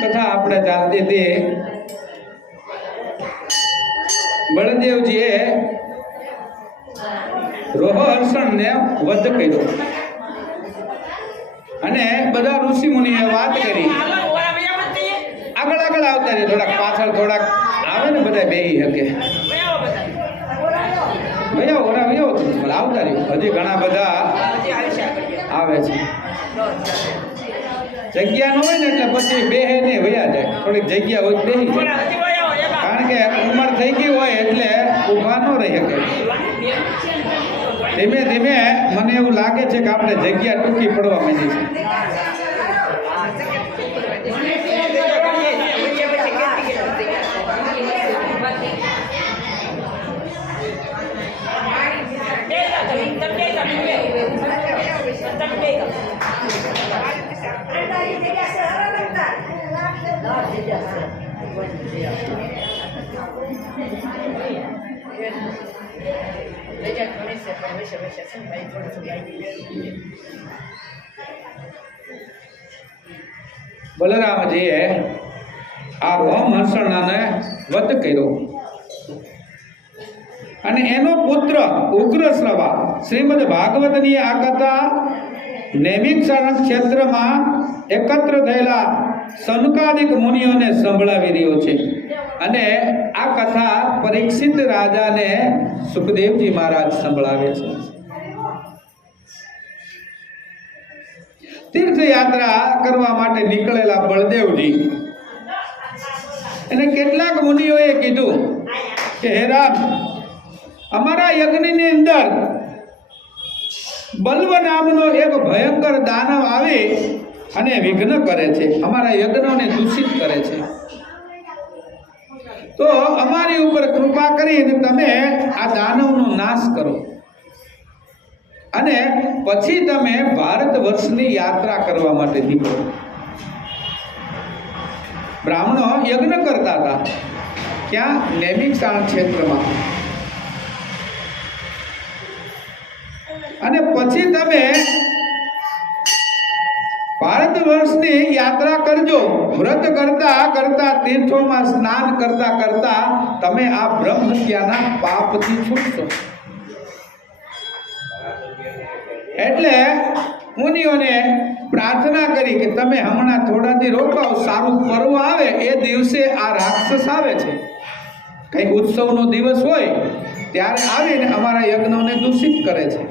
કથા આપણે ચાલતી હતી, બળદેવજીએ રોહહર્ષણને વધ કર્યો અને બધા ઋષિ મુનિએ વાત કરી. આગળ આગળ આવતા રહે, થોડાક પાછળ થોડાક આવે ને, બધા બેહી શકે. આવતા રહ્યું, હજી ઘણા બધા આવે છે. જગ્યા ન હોય ને એટલે પછી બેહે નહીં, વયા જાય. થોડીક જગ્યા હોય બેહી જાય, કારણ કે ઉંમર થઈ ગઈ હોય એટલે ઊભા ન રહી શકે. ધીમે ધીમે મને એવું લાગે છે કે આપણે જગ્યા ટૂંકી પડવા માંડી છે. બલરામજીએ આ રોમહર્ષણને વધ કર્યો અને એનો પુત્ર ઉગ્રશ્રવા શ્રીમદ ભાગવતની આ કથા નૈમિષારણ્ય ક્ષેત્રમાં એકત્ર થયેલા સનકાદિક મુનિઓને સંભળાવી રહ્યો છે. અને આ કથા પરીક્ષિત રાજાને સુખદેવજી મહારાજ સંભળાવે છે. તીર્થયાત્રા કરવા માટે નીકળેલા બળદેવજી અને કેટલાક મુનિઓએ કીધું કે હે રામ, અમારા યજ્ઞની અંદર બલ્વ નામનો એક ભયંકર દાનવ આવે અને વિઘ્ન કરે છે, અમારા યજ્ઞોને દૂષિત કરે છે. તો અમારી ઉપર કૃપા કરીને તમે આ દાનવનો નાશ કરો અને પછી તમે ભારત વર્ષની યાત્રા કરવા માટે નીકળો. બ્રાહ્મણો યજ્ઞ કરતા હતા ક્યાં? નૈમિષારણ્ય ક્ષેત્રમાં. અને પછી તમે ભારત વર્ષની યાત્રા કરજો. વ્રત કરતા કરતા, તીર્થોમાં સ્નાન કરતા કરતા તમે આ બ્રહ્મ હત્યાના પાપથી છૂટશો. એટલે મુનિઓને પ્રાર્થના કરી કે તમે હમણાં થોડાથી રોકાઓ, સારું પર્વ આવે એ દિવસે આ રાક્ષસ આવે છે, કંઈક ઉત્સવનો દિવસ હોય ત્યારે આવીને અમારા યજ્ઞોને દૂષિત કરે છે.